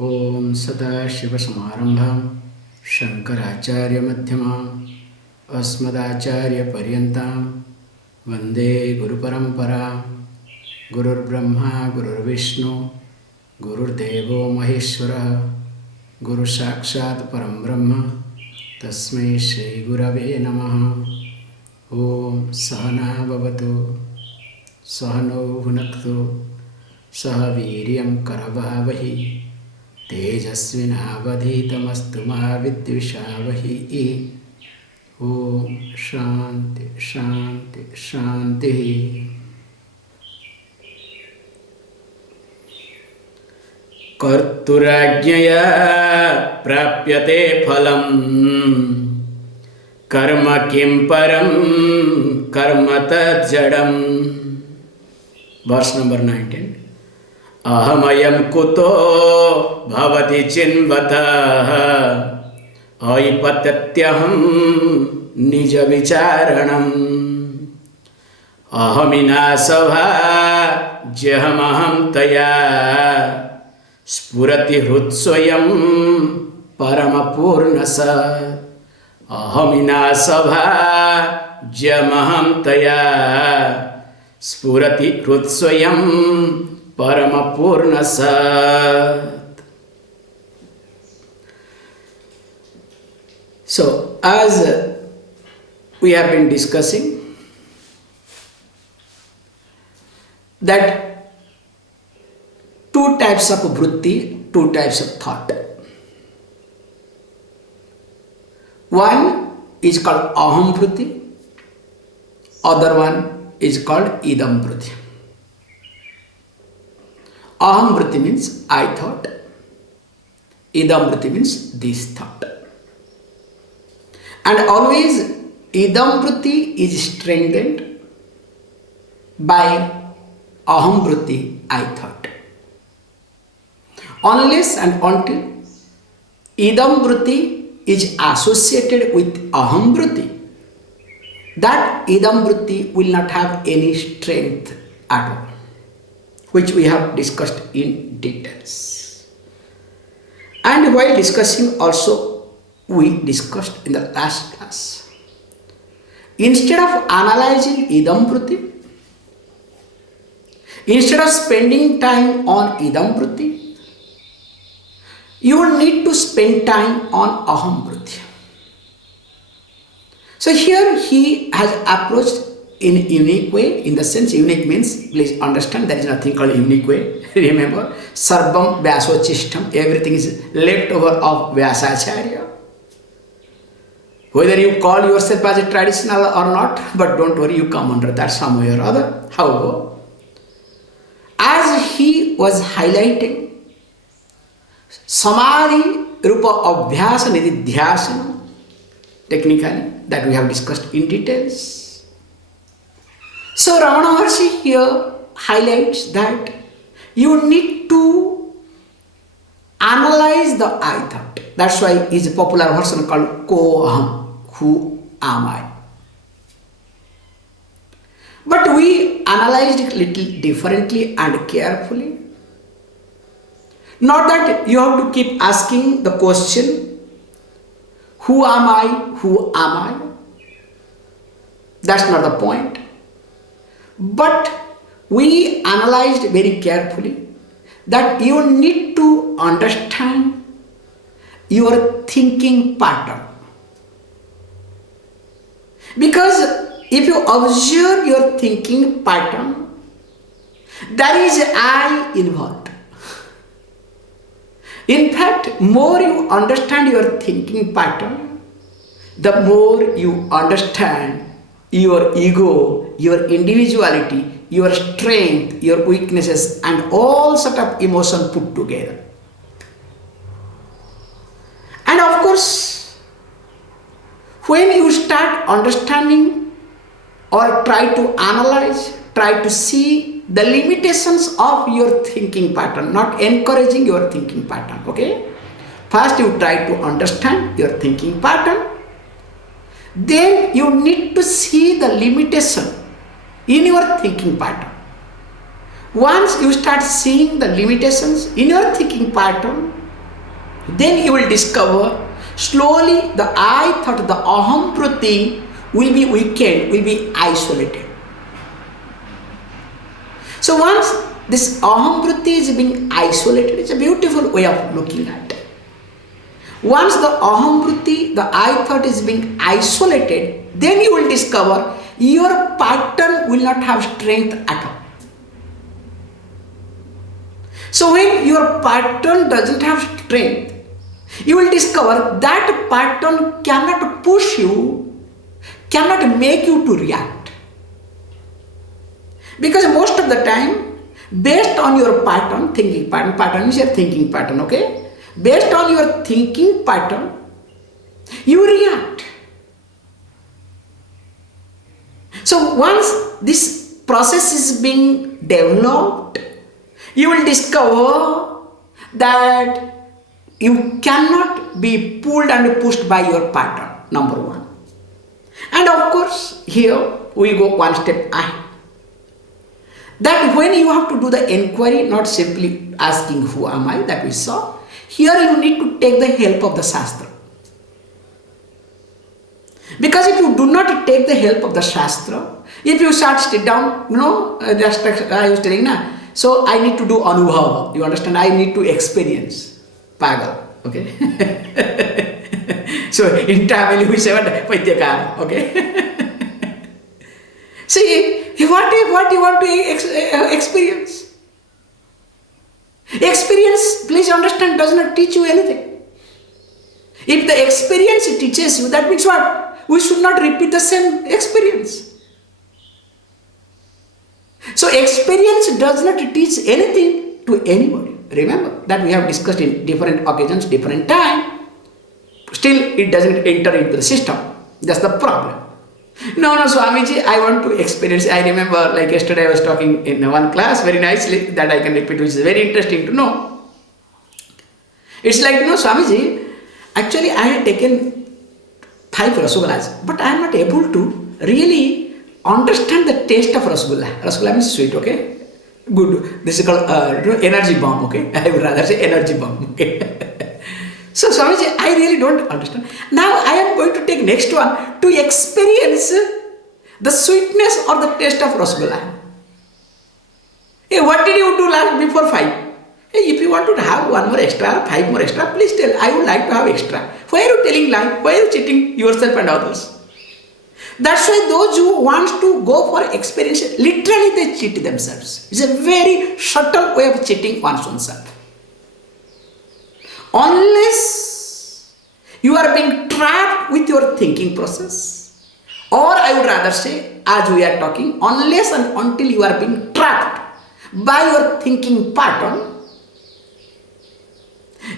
ॐ सदाशिवसमारम्भां शङ्कराचार्यमध्यमाम् अस्मदाचार्यपर्यन्तां वन्दे गुरुपरम्परां। गुरुर्ब्रह्मा गुरुर्विष्णु गुरुर्देवो महेश्वरः गुरुसाक्षात् परं ब्रह्म तस्मै श्रीगुरवे नमः। ॐ सहना भवतु सहनौ भुनक्तु सह वीर्यं करवावहै तेजस्विनावधीतमस्तु मा विद्विषावहै। ॐ शान्ति शान्ति शान्तिः। कर्तुराज्ञया प्राप्यते फलम् कर्म किं परं कर्म तज्जडम्। Verse number 19। अहमयं कुतो भवति चिन्वतः ऐपत्यहं निज विचारणम्। अहमिनासभा जहमहं तया स्फुरति हृत्स्वयं परमपूर्णसत्। अहमिनासभा जमहं तया स्फुरति हृत्स्वयं परमपूर्णसत्. So, as we have been discussing that two types of vritti, two types of thought. One is called aham vritti, other one is called idam vritti. Aham vritti means I thought, idam vritti means this thought. And always idam vritti is strengthened by aham vritti, I thought. Unless and until idam vritti is associated with aham vritti, that idam vritti will not have any strength at all, which we have discussed in details. And while discussing also, we discussed in the last class, instead of analyzing idam vritti, instead of spending time on idam vritti, you need to spend time on aham vritti. So here he has approached in a unique way. In the sense, unique means, please understand, there is nothing called unique way. Remember, sarvam vyasochistam, everything is leftover of Vyasacharya. Whether you call yourself as a traditional or not, but don't worry, you come under that some way or other. However, as he was highlighting samadhi rupa abhyasa nididhyasana, technically, that we have discussed in details. So Ramana Maharshi here highlights that you need to analyze the I thought. That's why is a popular version called Ko Aham, who am I? But we analyzed it little differently and carefully. Not that you have to keep asking the question, who am I? Who am I? That's not the point. But we analyzed very carefully that you need to understand your thinking pattern. Because if you observe your thinking pattern, there is I involved. In fact, more you understand your thinking pattern, the more you understand your ego, your individuality, your strength, your weaknesses, and all sort of emotion put together. And of course, when you start understanding or try to analyze, try to see the limitations of your thinking pattern, not encouraging your thinking pattern, okay? First you try to understand your thinking pattern, then you need to see the limitation in your thinking pattern. Once you start seeing the limitations in your thinking pattern, then you will discover slowly the I thought, the aham vritti will be weakened, will be isolated. So once this aham vritti is being isolated, it's a beautiful way of looking at it. Once the aham vritti, the I thought is being isolated, then you will discover your pattern will not have strength at all. So when your pattern doesn't have strength, you will discover that pattern cannot push you, cannot make you to react. Because most of the time, based on your pattern, thinking pattern, pattern is your thinking pattern, okay? Based on your thinking pattern, you react. So once this process is being developed, you will discover that you cannot be pulled and pushed by your pattern, number one. And of course, here we go one step ahead. That when you have to do the inquiry, not simply asking who am I, that we saw, here you need to take the help of the Shastra. Because if you do not take the help of the Shastra, if you start sit down, just I was telling now, so I need to do anubhava, you understand, I need to experience, pagal, okay. So in Tamil we say what, Paityakar, okay. See, what you want to experience? Experience, please understand, does not teach you anything. If the experience teaches you, that means what? We should not repeat the same experience. So experience does not teach anything to anybody. Remember that we have discussed in different occasions, different time. Still it doesn't enter into the system. That's the problem. No, Swamiji, I want to experience. I remember like yesterday I was talking in one class very nicely that I can repeat, which is very interesting to know. It's like, Swamiji, actually I had taken 5 rasgullas, but I am not able to really understand the taste of rasgulla. Rasgulla means sweet, okay? Good. This is called energy bomb, okay? I would rather say energy bomb, okay? So Swamiji, I really don't understand. Now I am going to take next one to experience the sweetness or the taste of rasgulla. Hey, what did you do before 5? Hey, if you want to have 1 more extra or 5 more extra, please tell. I would like to have extra. Why are you telling lie? Why are you cheating yourself and others? That's why those who want to go for experience, literally they cheat themselves. It's a very subtle way of cheating oneself. Unless you are being trapped with your thinking process, or I would rather say, as we are talking, unless and until you are being trapped by your thinking pattern,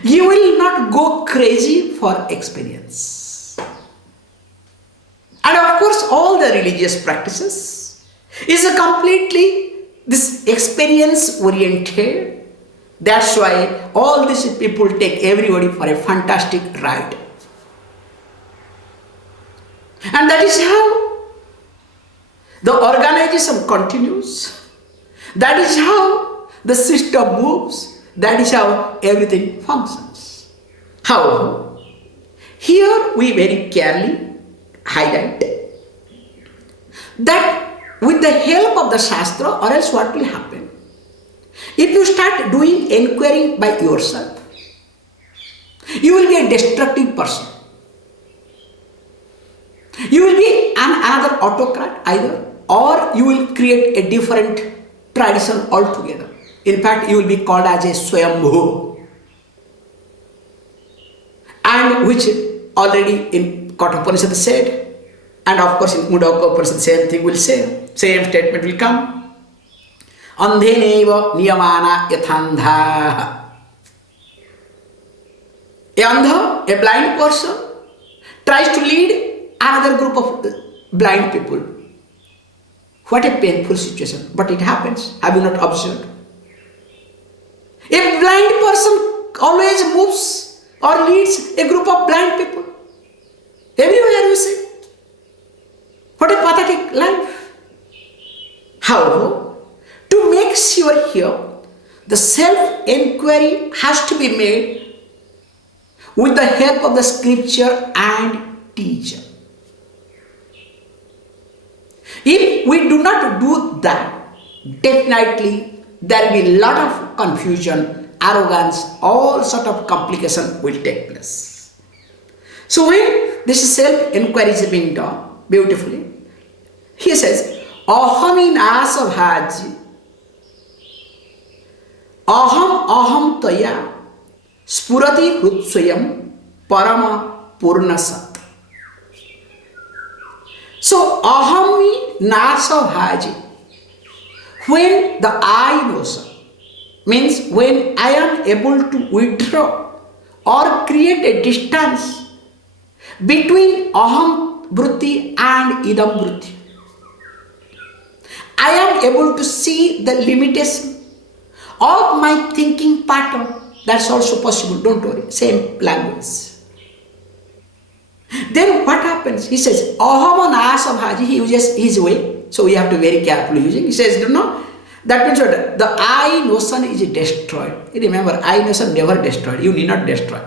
you will not go crazy for experience. And of course, all the religious practices is a completely this experience oriented. That's why all these people take everybody for a fantastic ride. And that is how the organization continues. That is how the system moves. That is how everything functions. However, here we very clearly highlight that with the help of the Shastra, or else what will happen? If you start doing inquiring by yourself, you will be a destructive person. You will be another autocrat either, or you will create a different tradition altogether. In fact, you will be called as a Swayambhu. And which already in Kathopanishad said, and of course in Mundaka Upanishad same thing will say, same statement will come. Andheneva niyamana yathandha. A andha, a blind person, tries to lead another group of blind people. What a painful situation, but it happens. Have you not observed? A blind person always moves or leads a group of blind people. Everywhere you see. What a pathetic life. However, to make sure here, the self-inquiry has to be made with the help of the scripture and teacher. If we do not do that, definitely there will be a lot of confusion, arrogance, all sort of complication will take place. So when this self-inquiry is being done beautifully, he says, Ahami nasa bhaji, aham taya, spurati hrutsvayam, parama purna sat. So ahami nasa bhaji, when the I knows, means when I am able to withdraw or create a distance between aham vritti and idam vritti, I am able to see the limitation of my thinking pattern. That's also possible, don't worry, same language. Then what happens? He says, aham nasa bhaji, he uses his way, so we have to be very carefully using. He says, that means what? The I notion is destroyed. Remember, I notion never destroyed. You need not destroy.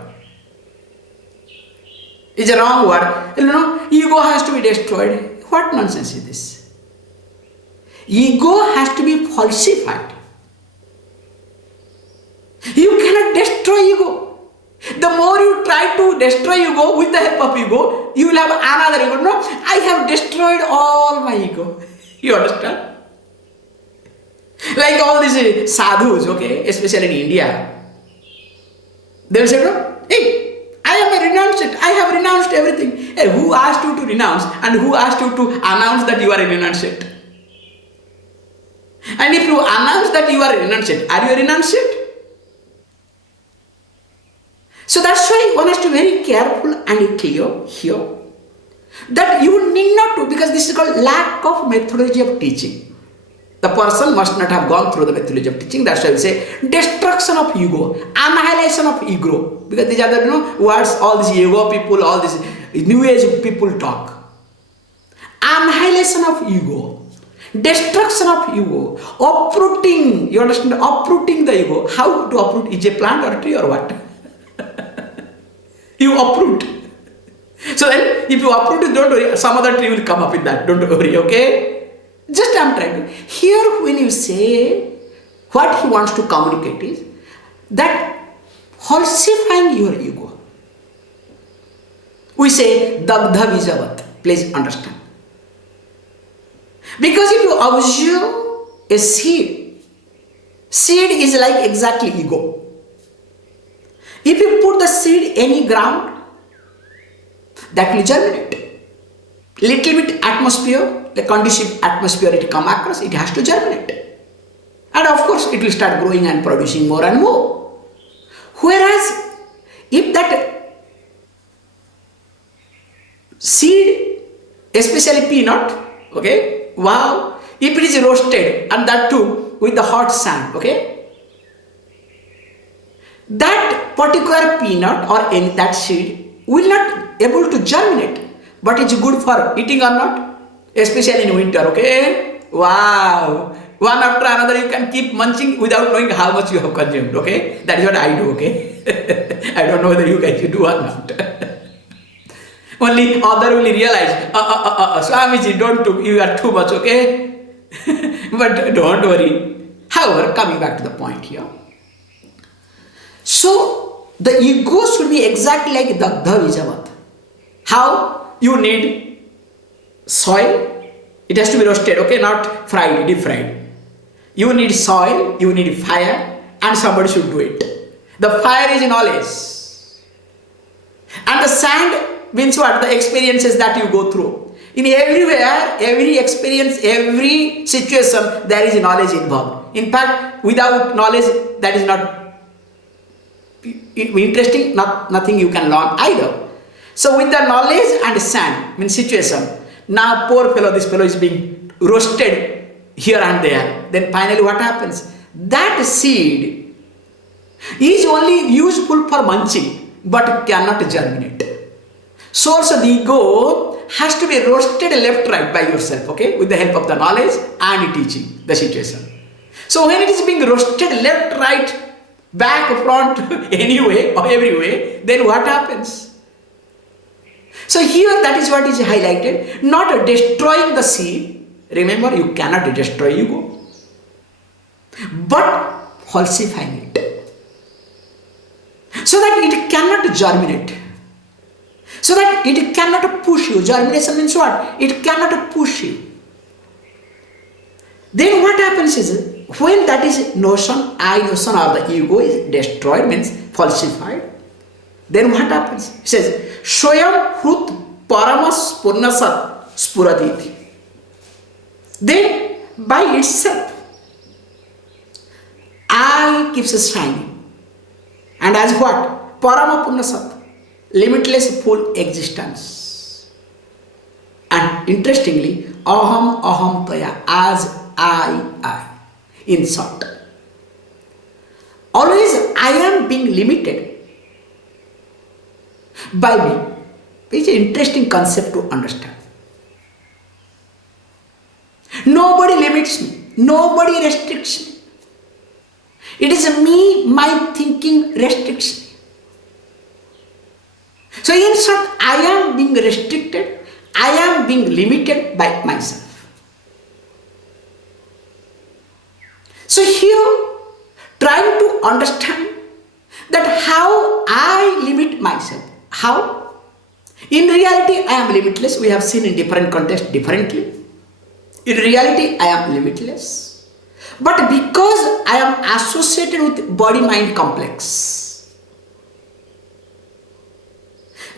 It's a wrong word. Ego has to be destroyed. What nonsense is this? Ego has to be falsified. You cannot destroy ego. The more you try to destroy ego with the help of ego, you will have another ego. No, I have destroyed all my ego. You understand? Like all these sadhus, okay, especially in India, they will say, hey, I am a renunciate, I have renounced everything. Hey, who asked you to renounce and who asked you to announce that you are a renunciate? And if you announce that you are a renunciate, are you a renunciate? So that's why one has to be very careful and clear here that you need not to, because this is called lack of methodology of teaching. The person must not have gone through the methodology of teaching. That's why we say destruction of ego, annihilation of ego. Because these are the words all these ego people, all these new age people talk. Annihilation of ego, destruction of ego, uprooting. You understand? Uprooting the ego. How to uproot? Is a plant or a tree or what? You uproot. So then, if you uproot it, don't worry. Some other tree will come up with that. Don't worry. Okay. Just I am trying to. Here when you say what he wants to communicate is that falsifying your ego. We say dagdha vijavat. Please understand. Because if you observe a seed, seed is like exactly ego. If you put the seed any ground, that will germinate. Little bit atmosphere, the conducive atmosphere it come across, it has to germinate. And of course, it will start growing and producing more and more. Whereas, if that seed, especially peanut, okay, wow, if it is roasted and that too with the hot sand, okay, that particular peanut or any that seed will not able to germinate. But it's good for eating or not? Especially in winter, okay? Wow! One after another you can keep munching without knowing how much you have consumed, okay? That is what I do, okay? I don't know whether you guys do or not. Only other will realize, Swamiji, don't do, you are too much, okay? But don't worry. However, coming back to the point here. So, the ego should be exactly like Dagdha Vijavat. How? You need soil. It has to be roasted, okay? Not fried, deep fried. You need soil, you need fire, and somebody should do it. The fire is knowledge. And the sand means what? The experiences that you go through. In everywhere, every experience, every situation, there is knowledge involved. In fact, without knowledge, that is not interesting, nothing you can learn either. So with the knowledge and sand, means situation, now poor fellow, this fellow is being roasted here and there. Then finally what happens? That seed is only useful for munching, but cannot germinate. So also the ego has to be roasted left, right by yourself, okay, with the help of the knowledge and teaching the situation. So when it is being roasted left, right back, front, anyway or every way, then what happens? So here that is what is highlighted, not destroying the seed. Remember, you cannot destroy ego, but falsifying it, so that it cannot germinate, so that it cannot push you. Germination means what? It cannot push you. Then what happens is, when that is notion, I notion or the ego is destroyed, means falsified, then what happens? It says, Shoyam Hrut Paramas Purnasat Spuraditi. Then by itself, I keeps shining. And as what? Parama Purnasat, limitless full existence. And interestingly, Aham Aham Taya, as I. In short, always I am being limited by me. It's an interesting concept to understand. Nobody limits me, nobody restricts me. It is me, my thinking restricts me. So in short, I am being restricted, I am being limited by myself. So here, trying to understand that how I limit myself. How? In reality, I am limitless. We have seen in different contexts differently. In reality, I am limitless. But because I am associated with body-mind complex,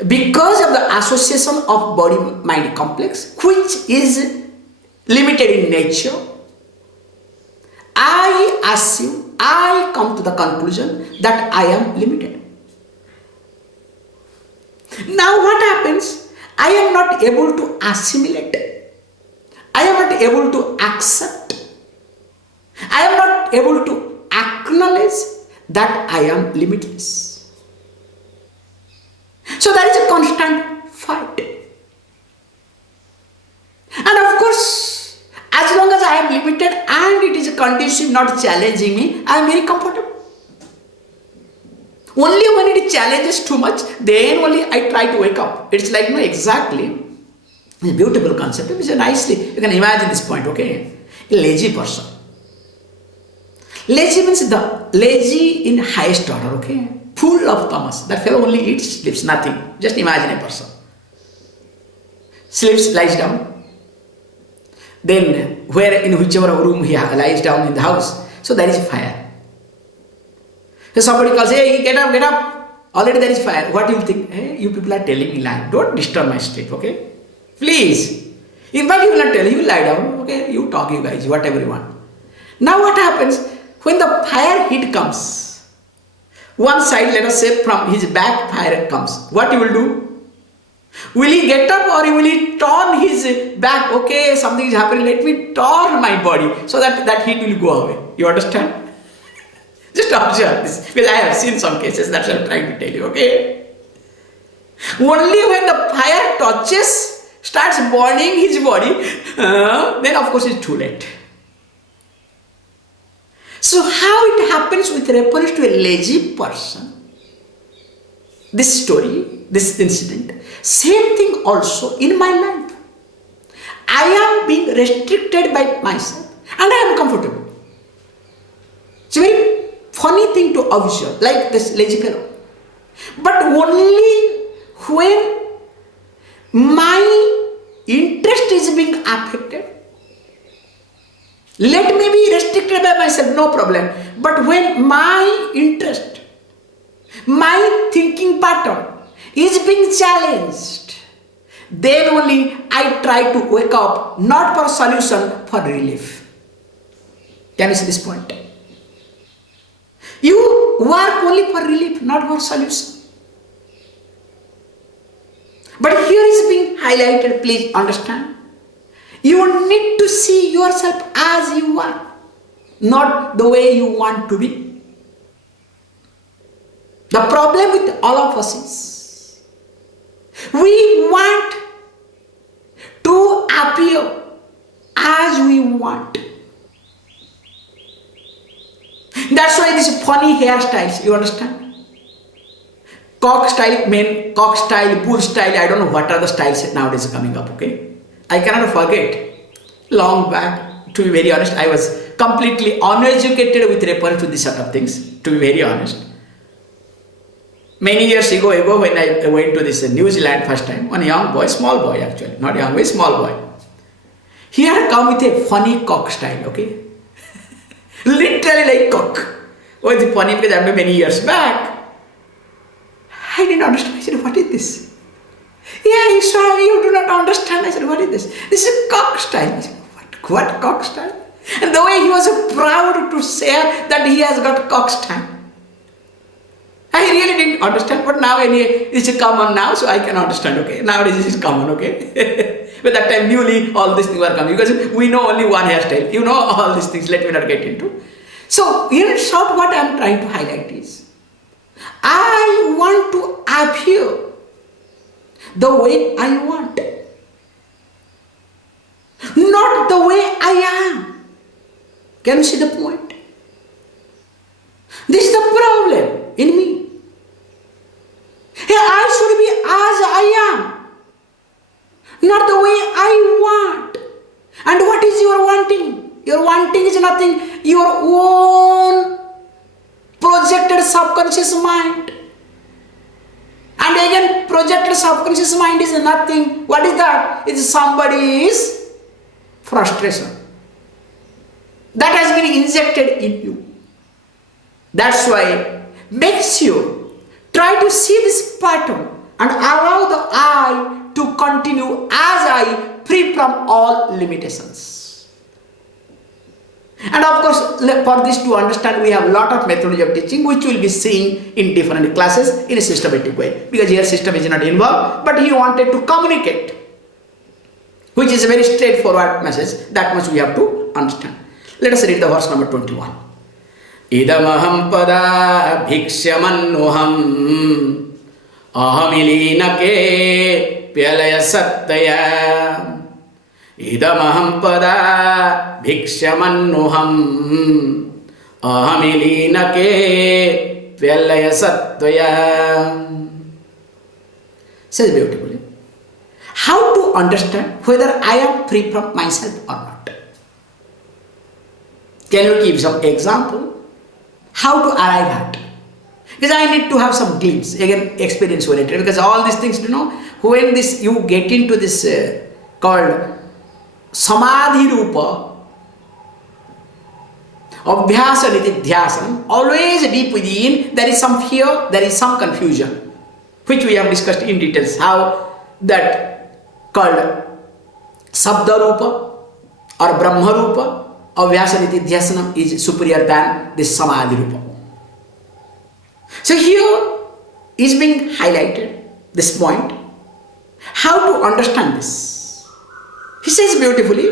because of the association of body-mind complex, which is limited in nature, I assume, I come to the conclusion that I am limited. Now what happens? I am not able to assimilate. I am not able to accept. I am not able to acknowledge that I am limitless. So there is a constant fight. And of course, as long as I am limited and it is conducive, not challenging me, I am very comfortable. Only when it challenges too much, then only I try to wake up. It's like, no, exactly. It's a beautiful concept. It's a nicely, you can imagine this point, okay? A lazy person. Lazy means the lazy in highest order, okay? Full of tamas. That fellow only eats, sleeps, nothing. Just imagine a person. Sleeps, lies down. Then, in whichever room he lies down in the house, so there is fire. So somebody calls, hey, get up, get up. Already there is fire. What do you think? Hey, you people are telling me lie. Don't disturb my sleep, okay? Please. In fact, he will not tell you, he will lie down, okay? You talk, you guys, whatever you want. Now what happens? When the fire heat comes, one side, let us say from his back fire comes, what he will do? Will he get up or will he turn his back? Okay, something is happening, let me turn my body so that heat will go away. You understand? Just observe this, because I have seen some cases, that's what I'm trying to tell you, okay? Only when the fire touches, starts burning his body, then of course it's too late. So how it happens with reference to a lazy person? This story, this incident, same thing also in my life. I am being restricted by myself and I am comfortable. It's a very funny thing to observe, like this lazy fellow. But only when my interest is being affected, let me be restricted by myself, no problem. But when my interest, my thinking pattern is being challenged, then only I try to wake up, not for solution, for relief. Can you see this point? You work only for relief, not for solution. But here is being highlighted, please understand. You need to see yourself as you are, not the way you want to be. The problem with all of us is, we want to appear as we want. That's why these funny hairstyles, you understand? Cock style, men, cock style, bull style, I don't know what are the styles nowadays coming up, okay? I cannot forget, long back, to be very honest, I was completely uneducated with reference to this sort of things, to be very honest. Many years ago, when I went to this New Zealand first time, one young boy, small boy actually, not young boy, small boy. He had come with a funny cock style, okay? Literally like cock. Oh, it's funny because I remember many years back. I didn't understand. I said, what is this? Yeah, you saw me, you do not understand. I said, what is this? This is cock style. I said, what cock style? And the way he was so proud to share that he has got cock style. I really didn't understand, but now anyway, it's common now, so I can understand, okay? Nowadays this is common, okay? But that time newly all these things were coming because we know only one hairstyle. You know all these things, let me not get into. So, in short, what I am trying to highlight is, I want to appear the way I want, not the way I am. Can you see the point? This is the problem in me. I should be as I am, not the way I want. And what is your wanting? Your wanting is nothing, your own projected subconscious mind. And again, projected subconscious mind is nothing. What is that? It's somebody's frustration that has been injected in you. That's why makes you try to see this pattern and allow the I to continue as I, free from all limitations. And of course, for this to understand, we have a lot of methodology of teaching which we will be seeing in different classes in a systematic way. Because here system is not involved, but he wanted to communicate, which is a very straightforward message. That much we have to understand. Let us read the verse number 21. Idamaham pada bhikshamannuham ahamilinake pyalaya sattaya. Idamaham pada bhikshamannuham ahamilinake pyalaya sattaya. Says beautifully. How to understand whether I am free from myself or not? Can you give some example? How to arrive at? Because I need to have some glimpse, again experience oriented, because all these things, you know, when this you get into this called Samadhi Rupa, Abhyasa Nitidhyasana, always deep within there is some fear, there is some confusion, which we have discussed in details, how that called Sabda Rupa or Brahma Rupa, Abhyasa Nitidhyasana is superior than this Samadhi Rupa. So here is being highlighted this point, how to understand this. He says beautifully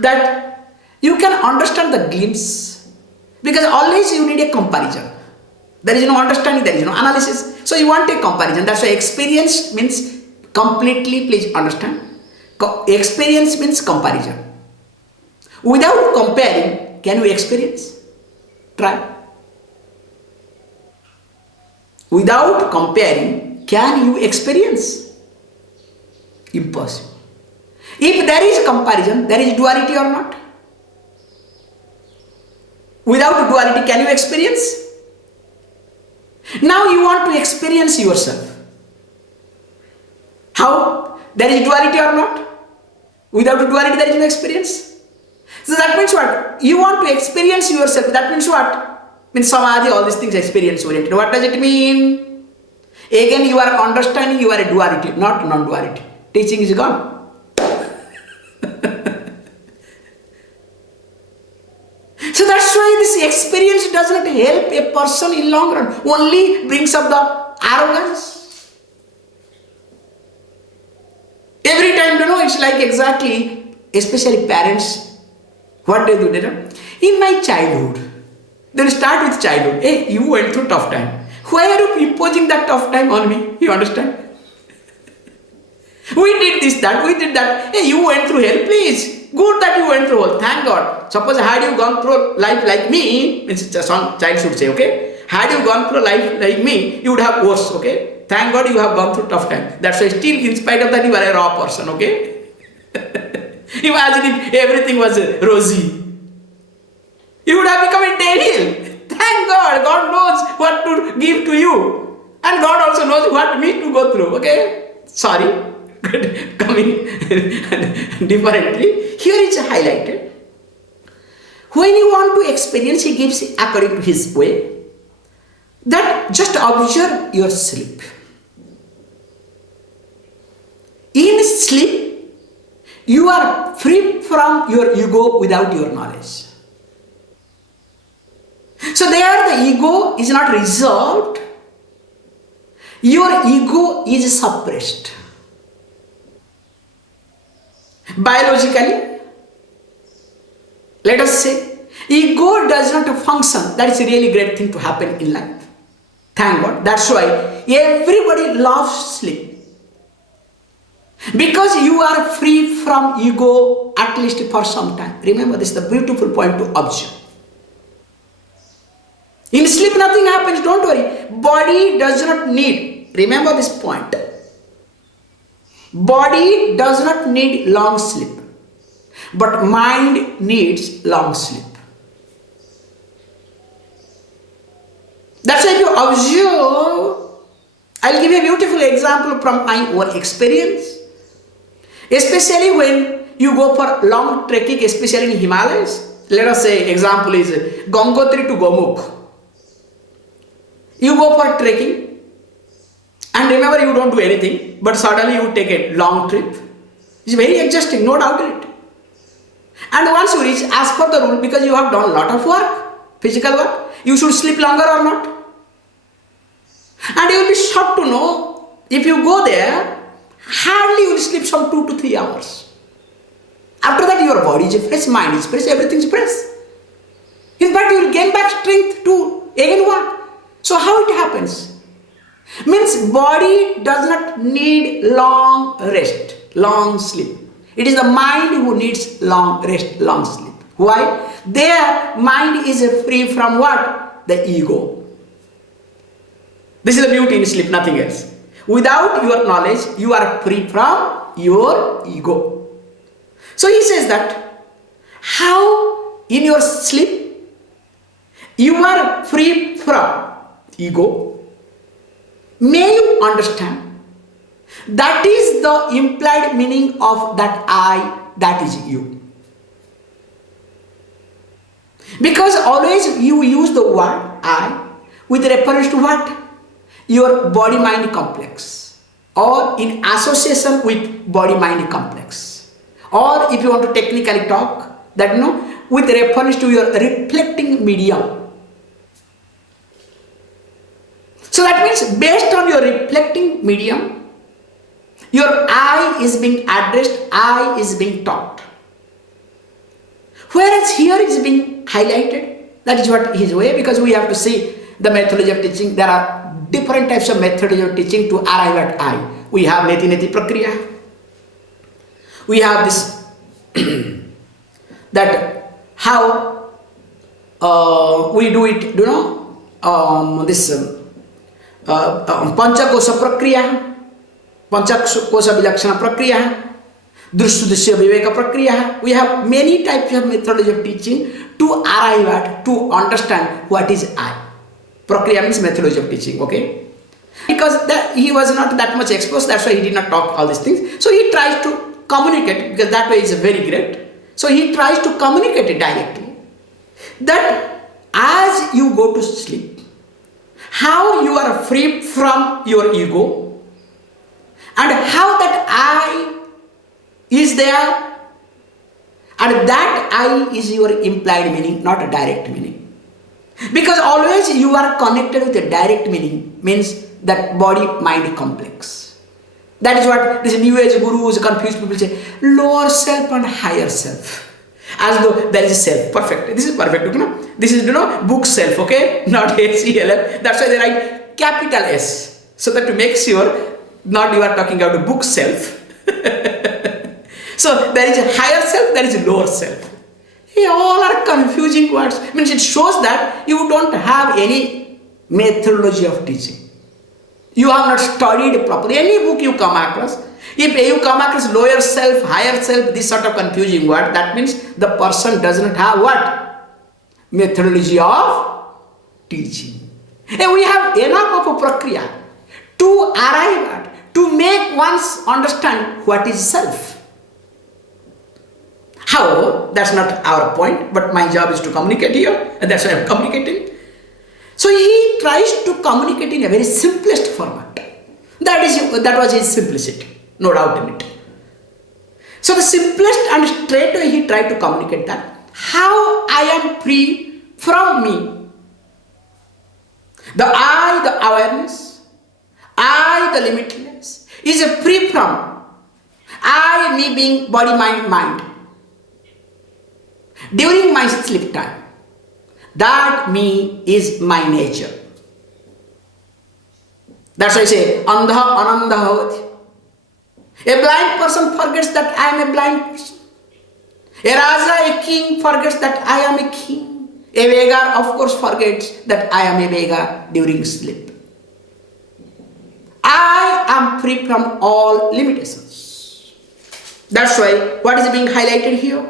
that you can understand the glimpse because always you need a comparison. There is no understanding, there is no analysis. So you want a comparison. That's why experience means completely, please understand. Experience means comparison. Without comparing, can you experience? Try. Without comparing, can you experience? Impossible. If there is comparison, there is duality or not? Without duality, can you experience? Now you want to experience yourself. How? There is duality or not? Without duality, there is no experience. So that means what? You want to experience yourself. That means what? Means Samadhi, all these things experience oriented. What does it mean? Again, you are understanding you are a duality, not non-duality. Teaching is gone. So that's why this experience does not help a person in long run. Only brings up the arrogance. Every time, you know, it's like exactly, especially parents, what they do, you know? In my childhood, they will start with childhood. Hey, you went through tough time. Why are you imposing that tough time on me? You understand? We did this, that, we did that. Hey, you went through hell, please. good that you went through all. Thank God. Suppose had you gone through life like me, it's a song child should say, okay? Had you gone through life like me, you would have worse, okay? Thank God you have gone through tough time. That's why still in spite of that you are a raw person, okay? Imagine if everything was rosy. You would have become a downhill. Thank God. God knows what to give to you. And God also knows what me to go through, okay? Sorry. Coming differently. Here is highlighted. When you want to experience, he gives according to his way. That just observe your sleep. In sleep, you are free from your ego without your knowledge. So there the ego is not resolved. Your ego is suppressed. Biologically, let us say, ego does not function. That is a really great thing to happen in life. Thank God. That's why everybody loves sleep. Because you are free from ego at least for some time. Remember, this is the beautiful point to observe. In sleep nothing happens, don't worry. Body does not need, remember this point. Body does not need long sleep. But mind needs long sleep. That's why if you observe, I'll give you a beautiful example from my own experience. Especially when you go for long trekking, especially in Himalayas. Let us say example is Gangotri to Gomukh. You go for trekking and remember you don't do anything, but suddenly you take a long trip. It's very exhausting, no doubt in it. And once you reach, as per the rule, because you have done a lot of work, physical work, you should sleep longer or not. And you will be shocked to know, if you go there, hardly you will sleep some 2 to 3 hours. After that your body is fresh, mind is fresh, everything is fresh. In fact, you will gain back strength to again work. So how it happens? Means body does not need long rest, long sleep. It is the mind who needs long rest, long sleep. Why? Their mind is free from what? The ego. This is the beauty in sleep, nothing else. Without your knowledge, you are free from your ego. So he says that how in your sleep you are free from ego. May you understand that is the implied meaning of that I, that is you. Because always you use the word I with reference to what? Your body-mind complex, or in association with body-mind complex, or if you want to technically talk, that with reference to your reflecting medium. So that means based on your reflecting medium, your I is being addressed, I is being taught. Whereas here is being highlighted, that is what his way, because we have to see the methodology of teaching. There are different types of methodology of teaching to arrive at I. We have Neti Neti Prakriya. We have this, that how we do it, this Panchakosha Prakriya, Panchakosha Vilakshana Prakriya, Drushdusya Viveka Prakriya. We have many types of methodology of teaching to arrive at, to understand what is I. Prakriya means methodology of teaching, okay? Because he was not that much exposed, that's why he did not talk all these things. So he tries to communicate, because that way is very great. So he tries to communicate it directly. That as you go to sleep, how you are free from your ego, and how that I is there, and that I is your implied meaning, not a direct meaning. Because always you are connected with a direct meaning, means that body-mind complex. That is what these New Age gurus, confused people say, lower self and higher self. As though there is a self, perfect. This is perfect, This is, book self, okay? Not S-E-L-F. That's why they write capital S. So that to make sure, not you are talking about book self. So there is a higher self, there is a lower self. All are confusing words. Means it shows that you don't have any methodology of teaching. You have not studied properly. Any book you come across, if you come across lower self, higher self, this sort of confusing word, that means the person does not have what? Methodology of teaching. And we have enough of a prakriya to arrive at, to make one's understand what is self. How? That's not our point, but my job is to communicate here, and that's why I'm communicating. So he tries to communicate in a very simplest format. That was his simplicity, no doubt in it. So the simplest and straight way he tried to communicate that, how I am free from me. The I, the awareness, I, the limitless, is free from I, me being body, mind. During my sleep time, that me is my nature. That's why I say, Andha Ananda Bhavati. A blind person forgets that I am a blind person. A Raja, a king, forgets that I am a king. A beggar, of course, forgets that I am a beggar during sleep. I am free from all limitations. That's why what is being highlighted here.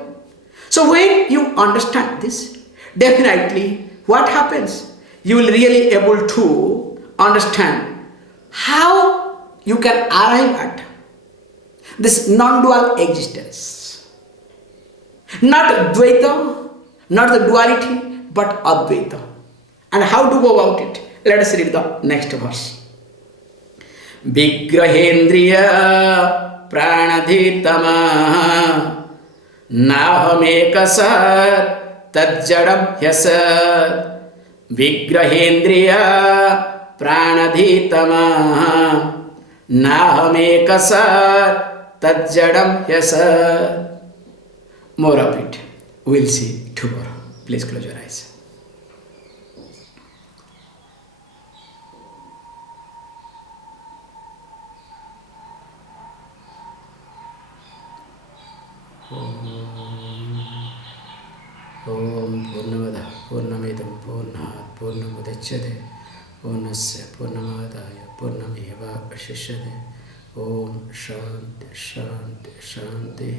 So when you understand this, definitely what happens? You will really able to understand how you can arrive at this non-dual existence. Not Dvaita, not the duality, but Advaita. And how to go about it? Let us read the next verse. Vigrahendriya pranadhitama Nahamekasat tadjadam hyasat Vigrahendriya pranadhitama Nahamekasat tadjadam hyasat. More of it we'll see tomorrow. Please close your eyes. Om Purnamada Purnamidam Purnat Purnamudachyate Purnasya Purnamadaya Purnameva Vashishyate. Om Shanti Shanti Shanti.